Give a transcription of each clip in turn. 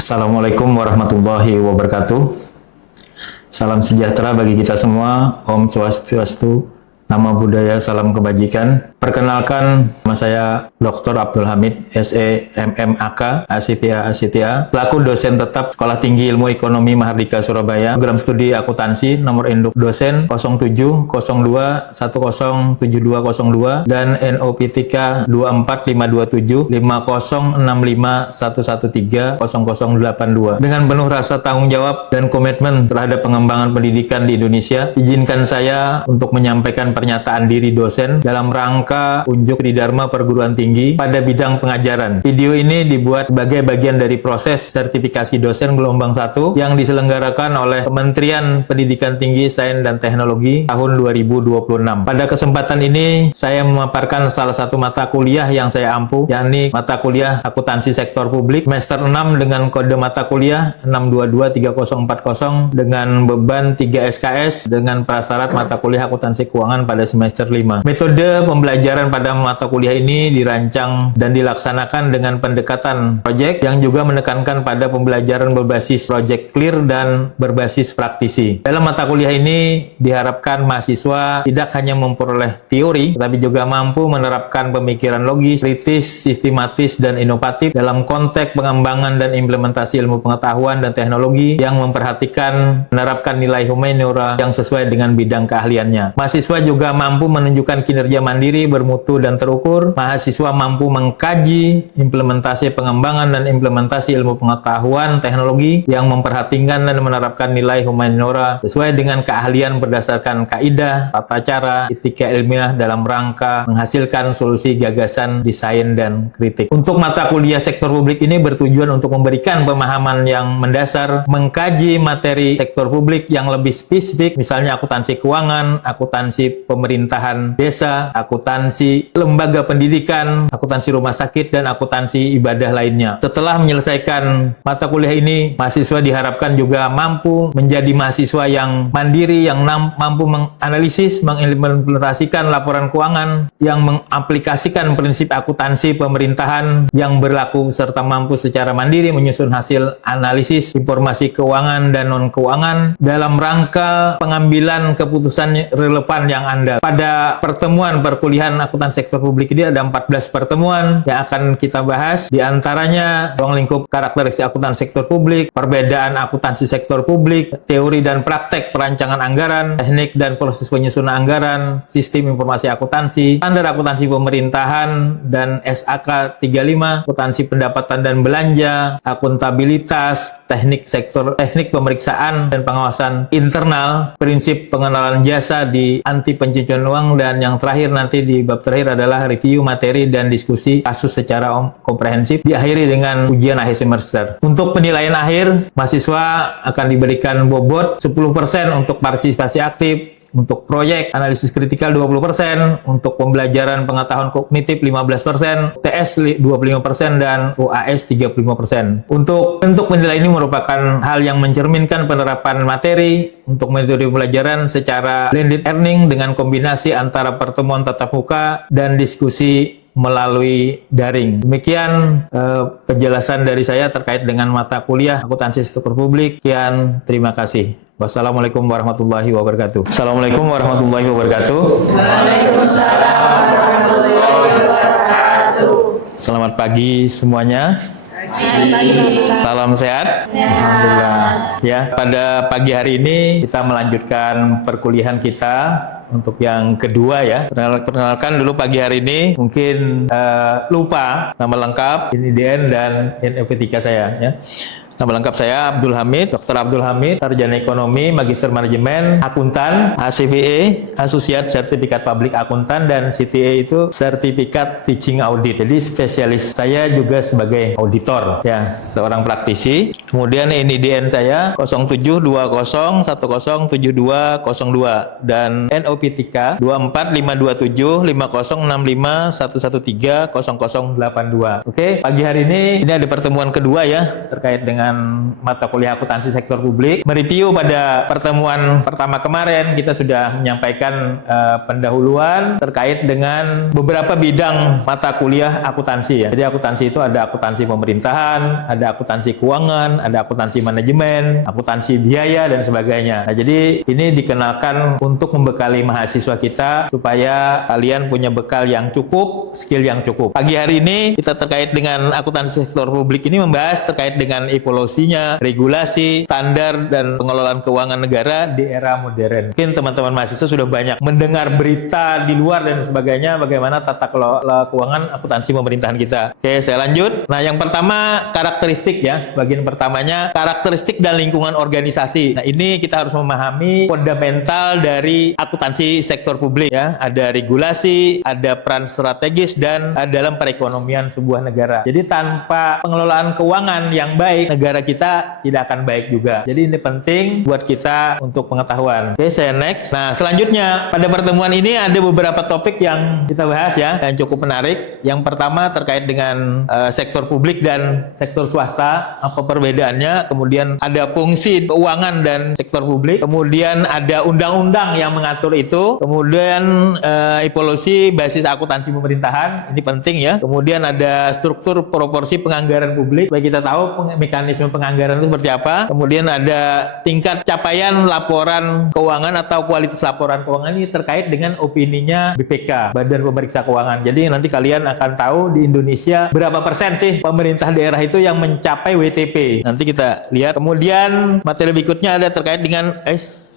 Assalamualaikum warahmatullahi wabarakatuh. Salam sejahtera bagi kita semua. Om Swastiastu, Namo Buddhaya, salam kebajikan. Perkenalkan, nama saya Dr. Abdul Hamid, SE MMAK, ACPA, ACTA, pelaku dosen tetap Sekolah Tinggi Ilmu Ekonomi Mahardika Surabaya, program studi akuntansi, nomor induk dosen 0702107202 dan NOPTK 24527506511300082. Dengan penuh rasa tanggung jawab dan komitmen terhadap pengembangan pendidikan di Indonesia, izinkan saya untuk menyampaikan pernyataan diri dosen dalam rangka unjuk tridharma perguruan tinggi pada bidang pengajaran. Video ini dibuat sebagai bagian dari proses sertifikasi dosen gelombang 1 yang diselenggarakan oleh Kementerian Pendidikan Tinggi, Sains dan Teknologi tahun 2026. Pada kesempatan ini, saya memaparkan salah satu mata kuliah yang saya ampuh, yakni mata kuliah akuntansi sektor publik semester 6 dengan kode mata kuliah 6223040 dengan beban 3 SKS dengan prasyarat mata kuliah akuntansi keuangan pada semester 5. Metode pembelajaran pada mata kuliah ini dirancang dan dilaksanakan dengan pendekatan project yang juga menekankan pada pembelajaran berbasis project clear dan berbasis praktisi. Dalam mata kuliah ini diharapkan mahasiswa tidak hanya memperoleh teori, tetapi juga mampu menerapkan pemikiran logis, kritis, sistematis, dan inovatif dalam konteks pengembangan dan implementasi ilmu pengetahuan dan teknologi yang memperhatikan menerapkan nilai humaniora yang sesuai dengan bidang keahliannya. Mahasiswa juga mampu menunjukkan kinerja mandiri, bermutu, dan terukur. Mahasiswa mampu mengkaji implementasi pengembangan dan implementasi ilmu pengetahuan teknologi yang memperhatikan dan menerapkan nilai humaniora sesuai dengan keahlian berdasarkan kaidah, tata cara, etika ilmiah dalam rangka menghasilkan solusi gagasan, desain, dan kritik. Untuk mata kuliah sektor publik ini bertujuan untuk memberikan pemahaman yang mendasar, mengkaji materi sektor publik yang lebih spesifik, misalnya akuntansi keuangan, akuntansi pemerintahan desa, akuntansi lembaga pendidikan, akuntansi rumah sakit, dan akuntansi ibadah lainnya. Setelah menyelesaikan mata kuliah ini, mahasiswa diharapkan juga mampu menjadi mahasiswa yang mandiri, yang mampu menganalisis, mengimplementasikan laporan keuangan, yang mengaplikasikan prinsip akuntansi pemerintahan yang berlaku, serta mampu secara mandiri menyusun hasil analisis informasi keuangan dan non-keuangan dalam rangka pengambilan keputusan relevan yang andal. Pada pertemuan perkuliahan akuntansi sektor publik ini ada 14 pertemuan yang akan kita bahas. Di antaranya ruang lingkup karakteristik akuntansi sektor publik, perbedaan akuntansi sektor publik, teori dan praktek perancangan anggaran, teknik dan proses penyusunan anggaran, sistem informasi akuntansi, standar akuntansi pemerintahan dan SAK 35, akuntansi pendapatan dan belanja, akuntabilitas, teknik pemeriksaan dan pengawasan internal, prinsip pengenalan jasa di anti pencucian uang, dan yang terakhir nanti di bab terakhir adalah review materi dan diskusi kasus secara komprehensif, diakhiri dengan ujian akhir semester. Untuk penilaian akhir, mahasiswa akan diberikan bobot 10% untuk partisipasi aktif, untuk proyek analisis kritikal 20%, untuk pembelajaran pengetahuan kognitif 15%, TS 25%, dan UAS 35%. Untuk bentuk penilaian ini merupakan hal yang mencerminkan penerapan materi untuk metode pembelajaran secara blended learning dengan kombinasi antara pertemuan tatap muka dan diskusi melalui daring. Demikian penjelasan dari saya terkait dengan mata kuliah akuntansi sektor publik. Sekian, terima kasih. Wassalamualaikum warahmatullahi wabarakatuh. Assalamualaikum warahmatullahi wabarakatuh. Waalaikumsalam warahmatullahi wabarakatuh. Selamat pagi semuanya. Salam sehat. Alhamdulillah. Ya, pada pagi hari ini kita melanjutkan perkuliahan kita untuk yang kedua ya. Perkenalkan dulu pagi hari ini, mungkin lupa nama lengkap, INIDN dan NOPTK saya ya. Nama lengkap saya Abdul Hamid, Dr. Abdul Hamid, Sarjana Ekonomi, Magister Manajemen, Akuntan, ACPA, Associate Certificate Public Akuntan, dan CTA itu Certificate Teaching Audit. Jadi spesialis saya juga sebagai auditor, ya, seorang praktisi. Kemudian NIDN saya 0720107202 dan NOPTK 24527506511300082. Oke, pagi hari ini ada pertemuan kedua ya terkait dengan dengan mata kuliah akuntansi sektor publik. Mereview pada pertemuan pertama kemarin kita sudah menyampaikan pendahuluan terkait dengan beberapa bidang mata kuliah akuntansi ya. Jadi akuntansi itu ada akuntansi pemerintahan, ada akuntansi keuangan, ada akuntansi manajemen, akuntansi biaya dan sebagainya. Nah, jadi ini dikenalkan untuk membekali mahasiswa kita supaya kalian punya bekal yang cukup, skill yang cukup. Pagi hari ini kita terkait dengan akuntansi sektor publik ini membahas terkait dengan evolusinya, regulasi, standar dan pengelolaan keuangan negara di era modern. Mungkin teman-teman mahasiswa sudah banyak mendengar berita di luar dan sebagainya bagaimana tata kelola keuangan akuntansi pemerintahan kita. Oke, saya lanjut. Nah, yang pertama karakteristik ya. Bagian pertamanya karakteristik dan lingkungan organisasi. Nah, ini kita harus memahami fundamental dari akuntansi sektor publik ya. Ada regulasi, ada peran strategis dan dalam perekonomian sebuah negara. Jadi tanpa pengelolaan keuangan yang baik, negara kita tidak akan baik juga. Jadi ini penting buat kita untuk pengetahuan. Oke, saya next. Nah, selanjutnya pada pertemuan ini ada beberapa topik yang kita bahas ya, yang cukup menarik. Yang pertama terkait dengan sektor publik dan sektor swasta, apa perbedaannya? Kemudian ada fungsi keuangan dan sektor publik. Kemudian ada undang-undang yang mengatur itu. Kemudian evolusi basis akuntansi pemerintahan, ini penting ya. Kemudian ada struktur proporsi penganggaran publik, supaya kita tahu mekanisme penganggaran itu seperti apa. Kemudian ada tingkat capaian laporan keuangan atau kualitas laporan keuangan ini terkait dengan opininya BPK, Badan Pemeriksa Keuangan. Jadi nanti kalian akan tahu di Indonesia berapa persen sih pemerintah daerah itu yang mencapai WTP. Nanti kita lihat. Kemudian materi berikutnya ada terkait dengan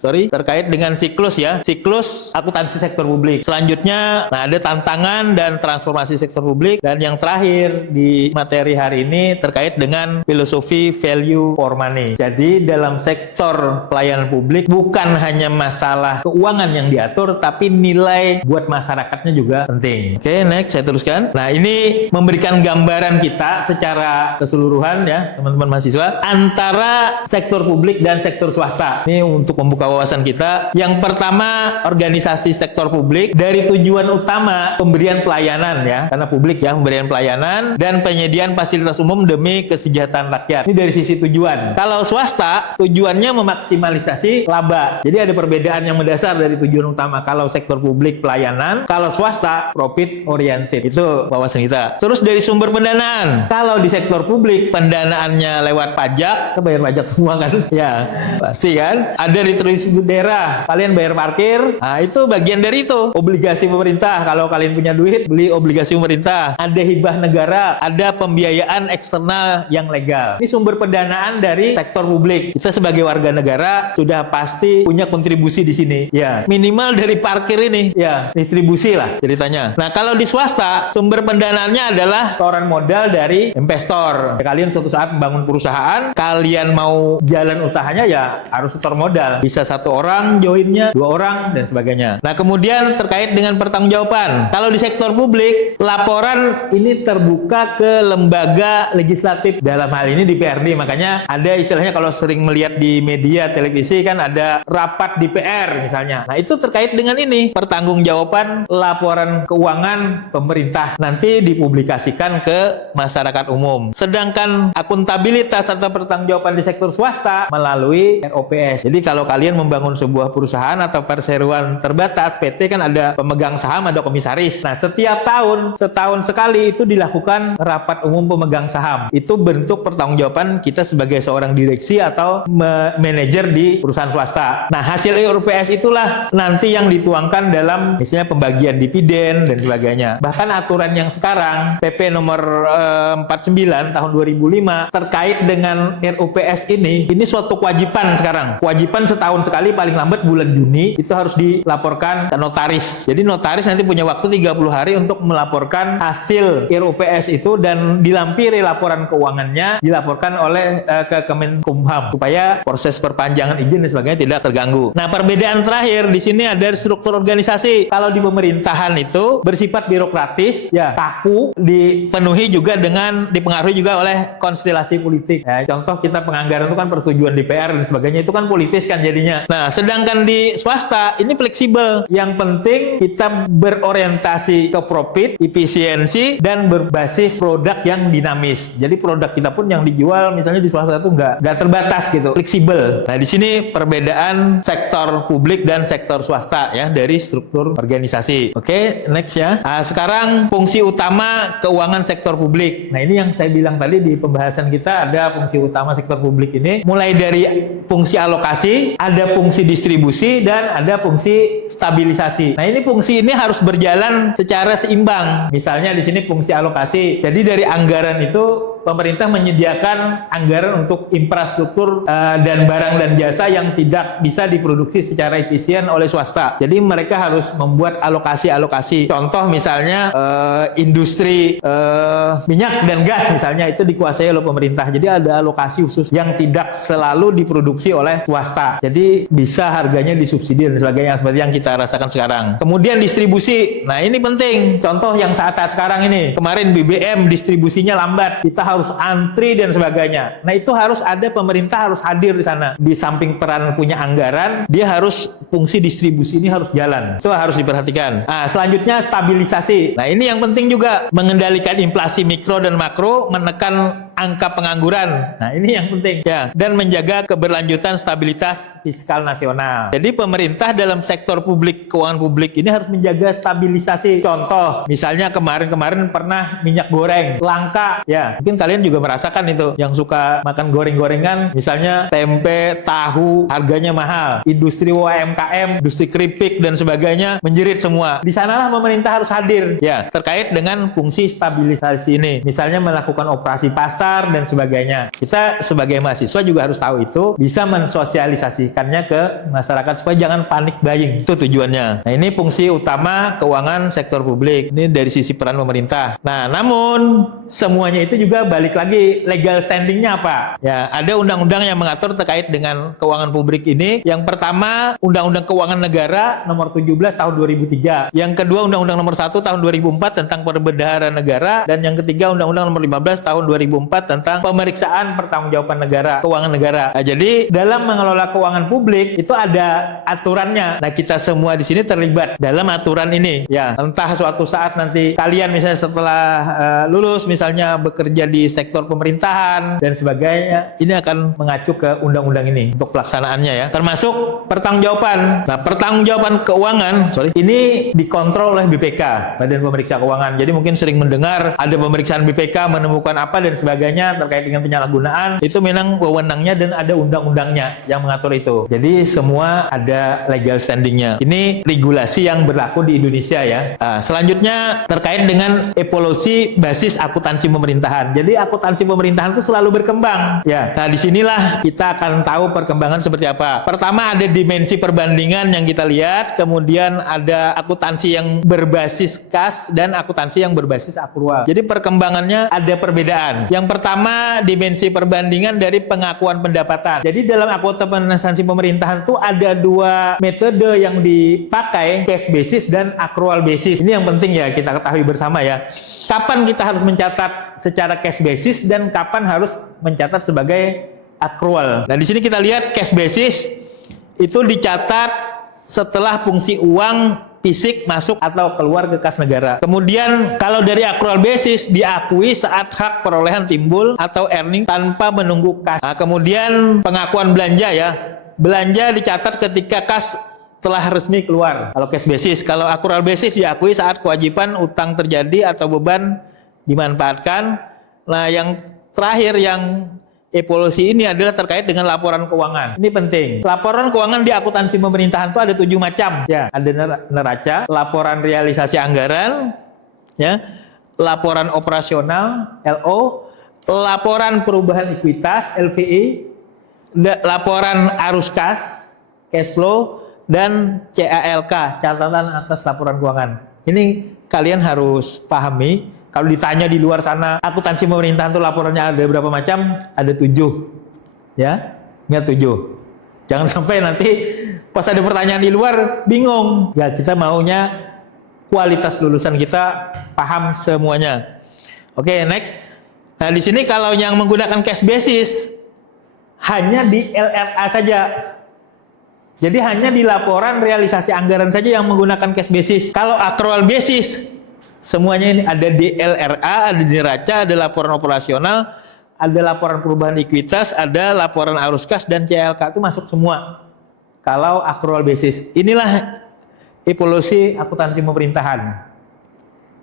terkait dengan siklus ya, siklus akuntansi sektor publik. Selanjutnya, nah ada tantangan dan transformasi sektor publik, dan yang terakhir di materi hari ini terkait dengan filosofi value for money. Jadi dalam sektor pelayanan publik bukan hanya masalah keuangan yang diatur, tapi nilai buat masyarakatnya juga penting. Oke, next saya teruskan. Nah, ini memberikan gambaran kita secara keseluruhan ya, teman-teman mahasiswa, antara sektor publik dan sektor swasta. Ini untuk membuka wawasan kita. Yang pertama, organisasi sektor publik dari tujuan utama pemberian pelayanan ya, karena publik ya, pemberian pelayanan dan penyediaan fasilitas umum demi kesejahteraan rakyat. Ini dari sisi tujuan. Kalau swasta, tujuannya memaksimalisasi laba. Jadi ada perbedaan yang mendasar dari tujuan utama. Kalau sektor publik pelayanan, kalau swasta profit oriented. Itu wawasan kita. Terus dari sumber pendanaan. Kalau di sektor publik pendanaannya lewat pajak, kita bayar pajak semua kan? Ya, pasti kan? Ada retribusi daerah, kalian bayar parkir, nah itu bagian dari itu. Obligasi pemerintah, kalau kalian punya duit beli obligasi pemerintah. Ada hibah negara, ada pembiayaan eksternal yang legal. Ini sumber pendanaan dari sektor publik. Kita sebagai warga negara sudah pasti punya kontribusi di sini. Ya, minimal dari parkir ini. Ya, distribusi lah ceritanya. Nah, kalau di swasta sumber pendanaannya adalah setoran modal dari investor. Kalian suatu saat membangun perusahaan, kalian mau jalan usahanya ya harus setor modal. Bisa satu orang joinnya, 2 orang dan sebagainya. Nah, kemudian terkait dengan pertanggungjawaban. Kalau di sektor publik, laporan ini terbuka ke lembaga legislatif. Dalam hal ini DPRD. Makanya ada istilahnya kalau sering melihat di media televisi kan ada rapat DPR misalnya. Nah, itu terkait dengan ini, pertanggungjawaban laporan keuangan pemerintah nanti dipublikasikan ke masyarakat umum. Sedangkan akuntabilitas atau pertanggungjawaban di sektor swasta melalui ROPS. Jadi kalau kalian membangun sebuah perusahaan atau perseroan terbatas, PT kan ada pemegang saham, ada komisaris. Nah, setiap tahun, setahun sekali itu dilakukan rapat umum pemegang saham. Itu bentuk pertanggungjawaban kita sebagai seorang direksi atau manajer di perusahaan swasta. Nah, hasil ROPS itulah nanti yang dituangkan dalam misalnya pembagian dividen dan sebagainya. Bahkan aturan yang sekarang PP nomor 49 tahun 2005 terkait dengan ROPS ini suatu kewajiban sekarang. Kewajiban setahun sekali, paling lambat bulan Juni itu harus dilaporkan ke notaris. Jadi notaris nanti punya waktu 30 hari untuk melaporkan hasil ROPS itu dan dilampiri laporan keuangannya dilaporkan oleh ke Kemenkumham supaya proses perpanjangan izin dan sebagainya tidak terganggu. Nah, perbedaan terakhir di sini ada struktur organisasi. Kalau di pemerintahan itu bersifat birokratis, ya kaku, dipenuhi juga dengan dipengaruhi juga oleh konstelasi politik. Ya, contoh kita penganggaran itu kan persetujuan DPR dan sebagainya, itu kan politis kan jadinya. dunia. Nah, sedangkan di swasta ini fleksibel. Yang penting kita berorientasi ke profit, efisiensi, dan berbasis produk yang dinamis. Jadi produk kita pun yang dijual misalnya di swasta itu nggak terbatas gitu, fleksibel. Nah, di sini perbedaan sektor publik dan sektor swasta ya dari struktur organisasi. Oke, next ya. Nah, sekarang fungsi utama keuangan sektor publik. Nah, ini yang saya bilang tadi di pembahasan kita, ada fungsi utama sektor publik ini mulai dari fungsi alokasi, ada fungsi distribusi, dan ada fungsi stabilisasi. Nah, ini fungsi ini harus berjalan secara seimbang. Misalnya di sini fungsi alokasi. Jadi dari anggaran itu pemerintah menyediakan anggaran untuk infrastruktur dan barang dan jasa yang tidak bisa diproduksi secara efisien oleh swasta. Jadi mereka harus membuat alokasi-alokasi. Contoh misalnya industri minyak dan gas misalnya itu dikuasai oleh pemerintah. Jadi ada alokasi khusus yang tidak selalu diproduksi oleh swasta. Jadi bisa harganya disubsidi dan sebagainya seperti yang kita rasakan sekarang. Kemudian distribusi. Nah, ini penting. Contoh yang saat-saat sekarang ini. Kemarin BBM distribusinya lambat. Kita harus antri dan sebagainya. Nah, itu harus ada pemerintah harus hadir di sana. Di samping peran punya anggaran, dia harus fungsi distribusi ini harus jalan. Itu harus diperhatikan. Nah, selanjutnya stabilisasi. Nah, ini yang penting juga mengendalikan inflasi mikro dan makro, menekan angka pengangguran. Nah, ini yang penting ya, dan menjaga keberlanjutan stabilitas fiskal nasional. Jadi pemerintah dalam sektor publik, keuangan publik ini harus menjaga stabilisasi. Contoh, misalnya kemarin pernah minyak goreng langka ya. Mungkin kalian juga merasakan itu yang suka makan goreng-gorengan, misalnya tempe, tahu, harganya mahal. Industri UMKM, industri keripik dan sebagainya menjerit semua. Di sanalah pemerintah harus hadir ya, terkait dengan fungsi stabilisasi ini. Misalnya melakukan operasi pasar dan sebagainya. Kita sebagai mahasiswa juga harus tahu itu, bisa mensosialisasikannya ke masyarakat supaya jangan panik buying. Itu tujuannya. Nah, ini fungsi utama keuangan sektor publik. Ini dari sisi peran pemerintah. Nah, namun semuanya itu juga balik lagi legal standingnya apa? Ya, ada undang-undang yang mengatur terkait dengan keuangan publik ini. Yang pertama, Undang-Undang Keuangan Negara nomor 17 tahun 2003. Yang kedua, Undang-Undang nomor 1 tahun 2004 tentang perbendaharaan negara, dan yang ketiga Undang-Undang nomor 15 tahun 2004 tentang pemeriksaan pertanggungjawaban negara, keuangan negara. Nah, jadi dalam mengelola keuangan publik itu ada aturannya. Nah, kita semua di sini terlibat dalam aturan ini. Ya, entah suatu saat nanti kalian misalnya setelah lulus misalnya bekerja di sektor pemerintahan dan sebagainya, ini akan mengacu ke undang-undang ini untuk pelaksanaannya ya. Termasuk pertanggungjawaban. Nah, pertanggungjawaban keuangan, ini dikontrol oleh BPK, Badan Pemeriksa Keuangan. Jadi mungkin sering mendengar ada pemeriksaan BPK menemukan apa dan sebagainya terkait dengan penyalahgunaan, itu memang wewenangnya dan ada undang-undangnya yang mengatur itu. Jadi semua ada legal standingnya. Ini regulasi yang berlaku di Indonesia ya. Nah, selanjutnya terkait dengan evolusi basis akuntansi pemerintahan. Jadi akuntansi pemerintahan itu selalu berkembang ya. Nah, disinilah kita akan tahu perkembangan seperti apa. Pertama ada dimensi perbandingan yang kita lihat, kemudian ada akuntansi yang berbasis kas dan akuntansi yang berbasis akrual. Jadi perkembangannya ada perbedaan. Yang pertama, dimensi perbandingan dari pengakuan pendapatan. Jadi dalam akuntansi pemerintahan itu ada dua metode yang dipakai, cash basis dan accrual basis. Ini yang penting ya kita ketahui bersama ya. Kapan kita harus mencatat secara cash basis dan kapan harus mencatat sebagai accrual. Nah, di sini kita lihat cash basis itu dicatat setelah fungsi uang fisik masuk atau keluar ke kas negara. Kemudian kalau dari accrual basis diakui saat hak perolehan timbul atau earning tanpa menunggu kas. Nah, kemudian pengakuan belanja ya. Belanja dicatat ketika kas telah resmi keluar. Kalau cash basis, kalau accrual basis diakui saat kewajiban utang terjadi atau beban dimanfaatkan. Nah, yang terakhir yang evolusi ini adalah terkait dengan laporan keuangan. Ini penting. Laporan keuangan di akuntansi pemerintahan itu ada 7 macam. Ya, ada neraca, laporan realisasi anggaran, ya, laporan operasional (LO), laporan perubahan ekuitas (LVE), laporan arus kas (cash flow), dan CALK (catatan atas laporan keuangan). Ini kalian harus pahami. Kalau ditanya di luar sana, akuntansi pemerintahan itu laporannya ada berapa macam? Ada 7. Ya, ingat 7. Jangan sampai nanti pas ada pertanyaan di luar, bingung. Ya, kita maunya kualitas lulusan kita paham semuanya. Oke, next. Nah, di sini kalau yang menggunakan cash basis, hanya di LLA saja. Jadi hanya di laporan realisasi anggaran saja yang menggunakan cash basis. Kalau accrual basis, semuanya ini ada DLRA, ada neraca, ada laporan operasional, ada laporan perubahan ekuitas, ada laporan arus kas dan CLK, itu masuk semua. Kalau accrual basis, inilah evolusi akuntansi pemerintahan.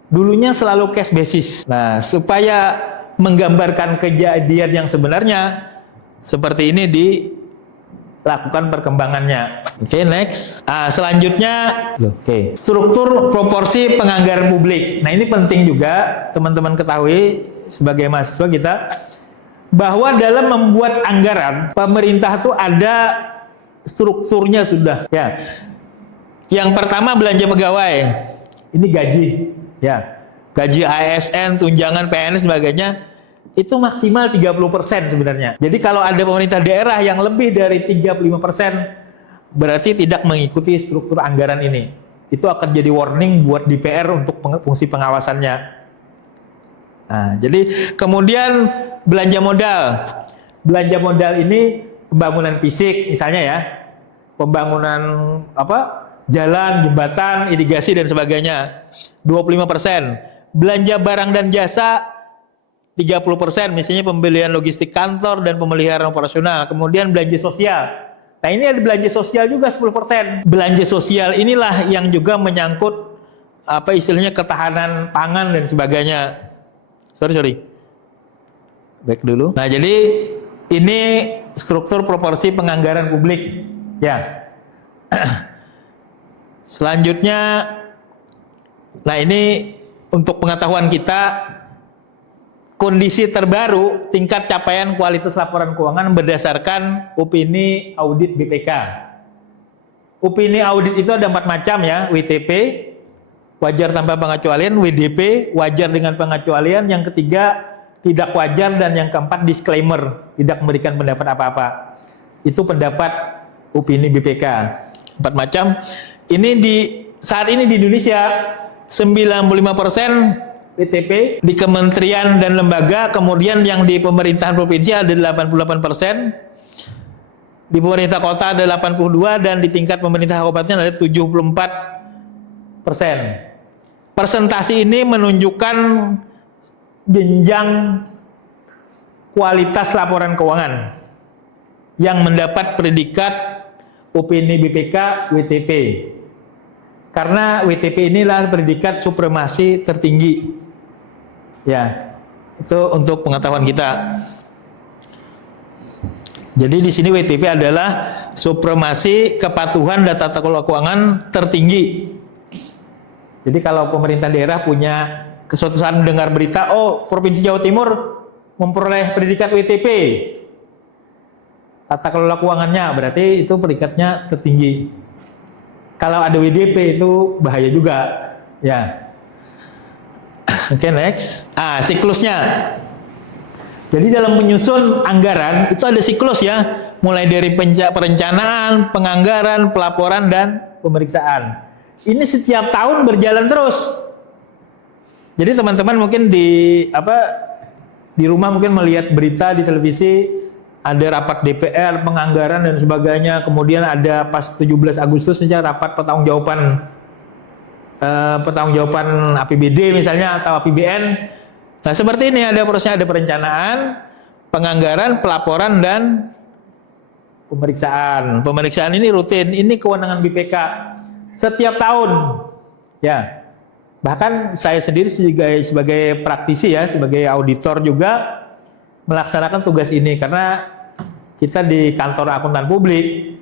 Dulunya selalu cash basis. Nah, supaya menggambarkan kejadian yang sebenarnya, seperti ini dilakukan perkembangannya. Oke, next. Selanjutnya, struktur proporsi penganggaran publik. Nah, ini penting juga teman-teman ketahui sebagai mahasiswa kita, bahwa dalam membuat anggaran, pemerintah itu ada strukturnya sudah. Ya. Yang pertama belanja pegawai. Ini gaji, ya. Gaji ASN, tunjangan PNS sebagainya. Itu maksimal 30% sebenarnya. Jadi kalau ada pemerintah daerah yang lebih dari 35%, berarti tidak mengikuti struktur anggaran ini. Itu akan jadi warning buat DPR untuk fungsi pengawasannya. Nah, jadi kemudian belanja modal. Belanja modal ini pembangunan fisik misalnya ya. Pembangunan jalan, jembatan, irigasi dan sebagainya. 25%. Belanja barang dan jasa 30%, misalnya pembelian logistik kantor dan pemeliharaan operasional. Kemudian belanja sosial. Nah, ini ada belanja sosial juga 10%. Belanja sosial inilah yang juga menyangkut istilahnya ketahanan pangan dan sebagainya. Sorry. Back dulu. Nah, jadi ini struktur proporsi penganggaran publik. Ya. Selanjutnya, nah ini untuk pengetahuan kita, kondisi terbaru tingkat capaian kualitas laporan keuangan berdasarkan opini audit BPK. Opini audit itu ada 4 macam ya, WTP, wajar tanpa pengecualian, WDP, wajar dengan pengecualian, yang ketiga tidak wajar, dan yang keempat disclaimer, tidak memberikan pendapat apa-apa. Itu pendapat opini BPK. 4 macam. Ini saat ini di Indonesia 95% WTP di kementerian dan lembaga, kemudian yang di pemerintahan provinsi ada 88%, di pemerintah kota ada 82%, dan di tingkat pemerintah kabupaten ada 74%. Persentase ini menunjukkan jenjang kualitas laporan keuangan yang mendapat predikat opini BPK WTP. Karena WTP inilah predikat supremasi tertinggi. Ya, itu untuk pengetahuan kita. Jadi di sini WTP adalah supremasi kepatuhan data keuangan tertinggi. Jadi kalau pemerintah daerah punya suatu saat mendengar berita, Provinsi Jawa Timur memperoleh predikat WTP, tata kelola keuangannya, berarti itu predikatnya tertinggi. Kalau ada WDP itu bahaya juga, ya. Oke, next. Siklusnya. Jadi dalam menyusun anggaran itu ada siklus ya, mulai dari perencanaan, penganggaran, pelaporan dan pemeriksaan. Ini setiap tahun berjalan terus. Jadi teman-teman mungkin di rumah mungkin melihat berita di televisi, ada rapat DPR, penganggaran dan sebagainya. Kemudian ada pas 17 Agustus misalnya rapat pertanggungjawaban APBD misalnya atau APBN. Nah, seperti ini ada prosesnya, ada perencanaan, penganggaran, pelaporan dan pemeriksaan. Pemeriksaan ini rutin, ini kewenangan BPK setiap tahun. Ya. Bahkan saya sendiri sebagai praktisi ya, sebagai auditor juga melaksanakan tugas ini, karena kita di kantor akuntan publik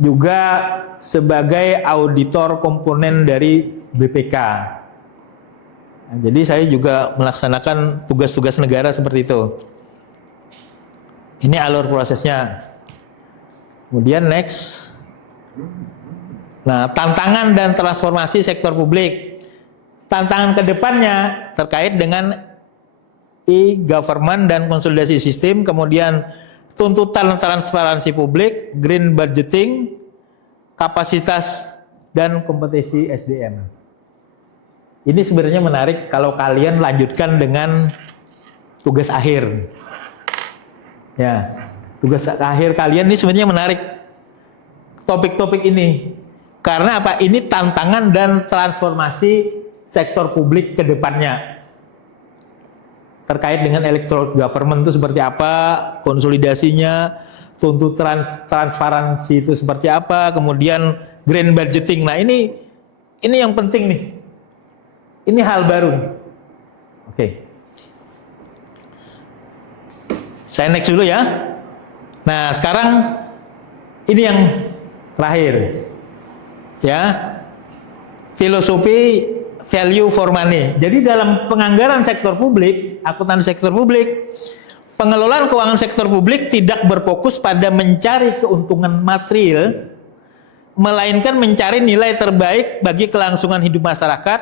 juga sebagai auditor komponen dari BPK. Nah, jadi saya juga melaksanakan tugas-tugas negara seperti itu. Ini alur prosesnya. Kemudian next. Nah, tantangan dan transformasi sektor publik. Tantangan kedepannya terkait dengan e-government dan konsolidasi sistem, kemudian tuntutan transparansi publik, green budgeting, kapasitas dan kompetensi SDM. Ini sebenarnya menarik kalau kalian lanjutkan dengan tugas akhir. Ya, tugas akhir kalian ini sebenarnya menarik. topik-topik ini. Karena apa? Ini tantangan dan transformasi sektor publik ke depannya. Terkait dengan electoral government itu seperti apa, konsolidasinya, tuntutan transparansi itu seperti apa, kemudian grand budgeting. Nah, ini yang penting nih. Ini hal baru. Oke. Saya next dulu ya. Nah, sekarang ini yang terakhir. Ya. Filosofi value for money. Jadi dalam penganggaran sektor publik, akuntansi sektor publik, pengelolaan keuangan sektor publik tidak berfokus pada mencari keuntungan material, melainkan mencari nilai terbaik bagi kelangsungan hidup masyarakat,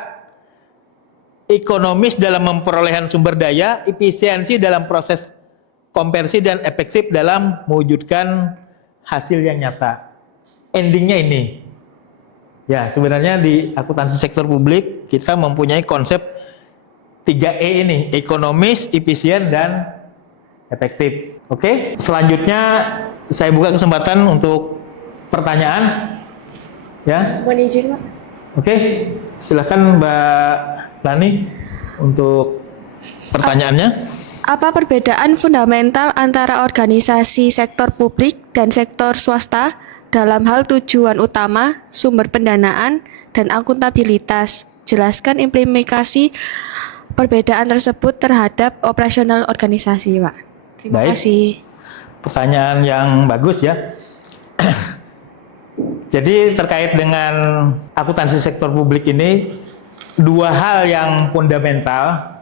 ekonomis dalam memperolehan sumber daya, efisiensi dalam proses konversi, dan efektif dalam mewujudkan hasil yang nyata. Endingnya ini. Ya, sebenarnya di akuntansi sektor publik kita mempunyai konsep 3E ini, ekonomis, efisien, dan efektif. Oke, selanjutnya saya buka kesempatan untuk pertanyaan. Ya. Mohon izin, Pak. Oke, silakan Mbak Lani untuk pertanyaannya. Apa perbedaan fundamental antara organisasi sektor publik dan sektor swasta dalam hal tujuan utama, sumber pendanaan, dan akuntabilitas? Jelaskan implikasi perbedaan tersebut terhadap operasional organisasi, Pak. Terima kasih. Pertanyaan yang bagus ya. Jadi terkait dengan akuntansi sektor publik ini, dua hal yang fundamental.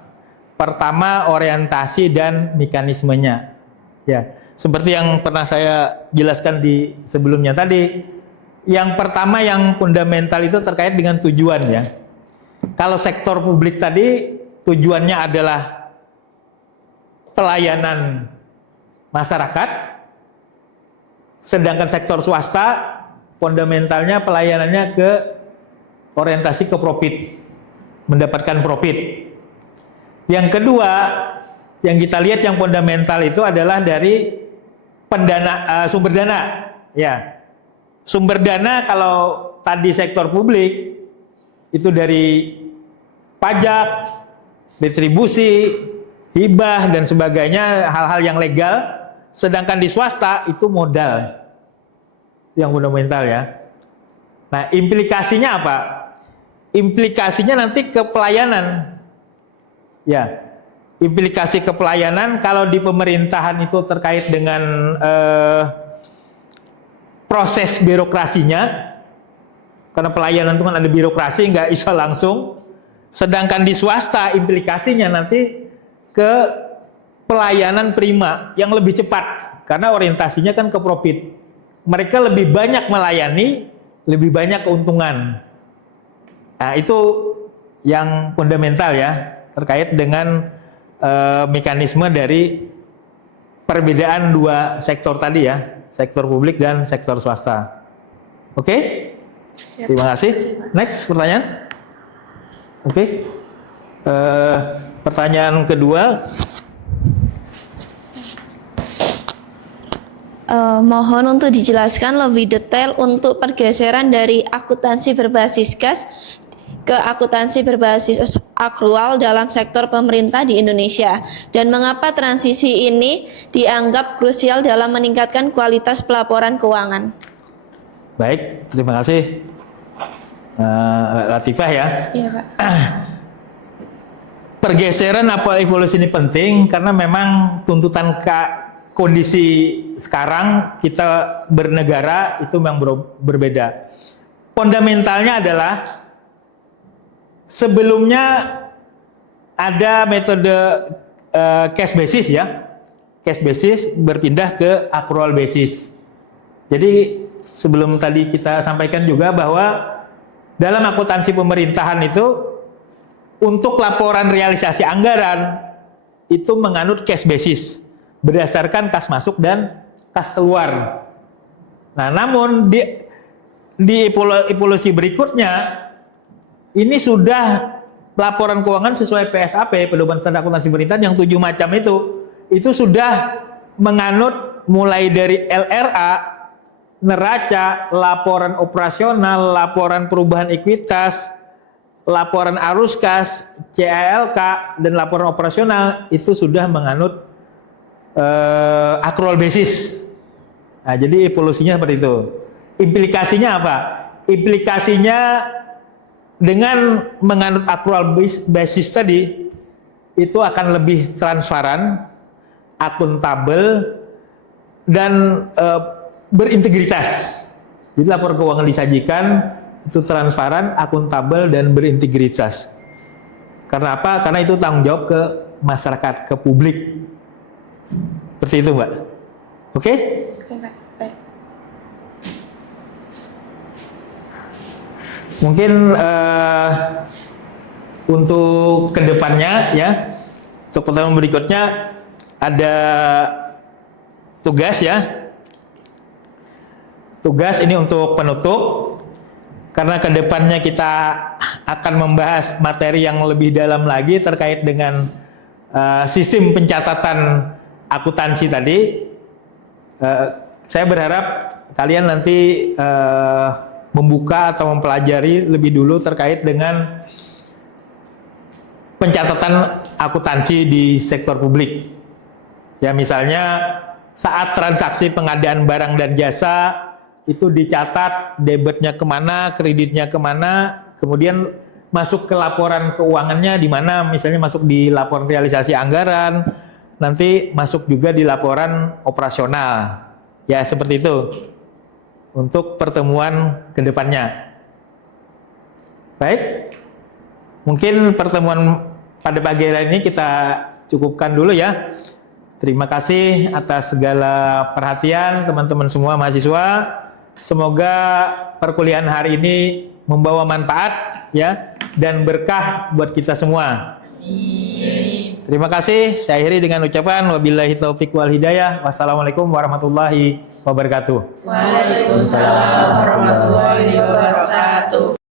Pertama, orientasi dan mekanismenya. Ya, seperti yang pernah saya jelaskan di sebelumnya tadi. Yang pertama yang fundamental itu terkait dengan tujuan ya. Kalau sektor publik tadi tujuannya adalah pelayanan masyarakat, sedangkan sektor swasta fundamentalnya pelayanannya ke orientasi ke profit, mendapatkan profit. Yang kedua, yang kita lihat yang fundamental itu adalah dari sumber dana. Ya, sumber dana kalau tadi sektor publik itu dari pajak, retribusi, hibah dan sebagainya, hal-hal yang legal. Sedangkan di swasta itu modal, yang fundamental ya. Nah, implikasinya apa? Implikasinya nanti ke pelayanan. Ya, implikasi ke pelayanan kalau di pemerintahan itu terkait dengan proses birokrasinya, karena pelayanan itu kan ada birokrasi, nggak bisa langsung. Sedangkan di swasta implikasinya nanti ke pelayanan prima yang lebih cepat, karena orientasinya kan ke profit. Mereka lebih banyak melayani, lebih banyak keuntungan. Nah, itu yang fundamental ya, terkait dengan mekanisme dari perbedaan dua sektor tadi ya, sektor publik dan sektor swasta. Oke? Siap. Terima kasih. Next pertanyaan. Oke. Pertanyaan kedua. Mohon untuk dijelaskan lebih detail untuk pergeseran dari akuntansi berbasis kas ke akuntansi berbasis akrual dalam sektor pemerintah di Indonesia, dan mengapa transisi ini dianggap krusial dalam meningkatkan kualitas pelaporan keuangan. Baik, terima kasih Latifah ya. Iya, Pak. Pergeseran apa evolusi ini penting karena memang tuntutan kondisi sekarang kita bernegara itu memang berbeda. Fundamentalnya adalah sebelumnya ada metode cash basis ya. Cash basis berpindah ke accrual basis. Jadi sebelum tadi kita sampaikan juga bahwa dalam akuntansi pemerintahan itu untuk laporan realisasi anggaran itu menganut cash basis berdasarkan kas masuk dan kas keluar. Nah, namun di evolusi berikutnya ini sudah laporan keuangan sesuai PSAP, Pedoman Standar Akuntansi Pemerintahan yang 7 macam itu sudah menganut mulai dari LRA neraca, laporan operasional, laporan perubahan ekuitas, laporan arus kas, CALK, dan laporan operasional itu sudah menganut accrual basis. Nah, jadi evolusinya seperti itu. Implikasinya apa? Implikasinya dengan menganut accrual basis tadi, itu akan lebih transparan, akuntabel, dan berintegritas. Jadi laporan keuangan disajikan itu transparan, akuntabel, dan berintegritas. Karena apa? Karena itu tanggung jawab ke masyarakat, ke publik. Seperti itu, Mbak. Oke? Oke, Pak. Baik. Mungkin untuk kedepannya ya, untuk pertemuan berikutnya ada tugas ya. Tugas ini untuk penutup, karena kedepannya kita akan membahas materi yang lebih dalam lagi terkait dengan sistem pencatatan akuntansi tadi. Saya berharap kalian nanti membuka atau mempelajari lebih dulu terkait dengan pencatatan akuntansi di sektor publik. Ya, misalnya saat transaksi pengadaan barang dan jasa itu dicatat debitnya kemana, kreditnya kemana, kemudian masuk ke laporan keuangannya di mana, misalnya masuk di laporan realisasi anggaran, nanti masuk juga di laporan operasional. Ya, seperti itu untuk pertemuan kedepannya. Baik, mungkin pertemuan pada pagi hari ini kita cukupkan dulu ya. Terima kasih atas segala perhatian teman-teman semua mahasiswa. Semoga perkuliahan hari ini membawa manfaat ya dan berkah buat kita semua. Amin. Terima kasih. Saya akhiri dengan ucapan wabillahi taufiq wal hidayah. Wassalamualaikum warahmatullahi wabarakatuh. Waalaikumsalam warahmatullahi wabarakatuh.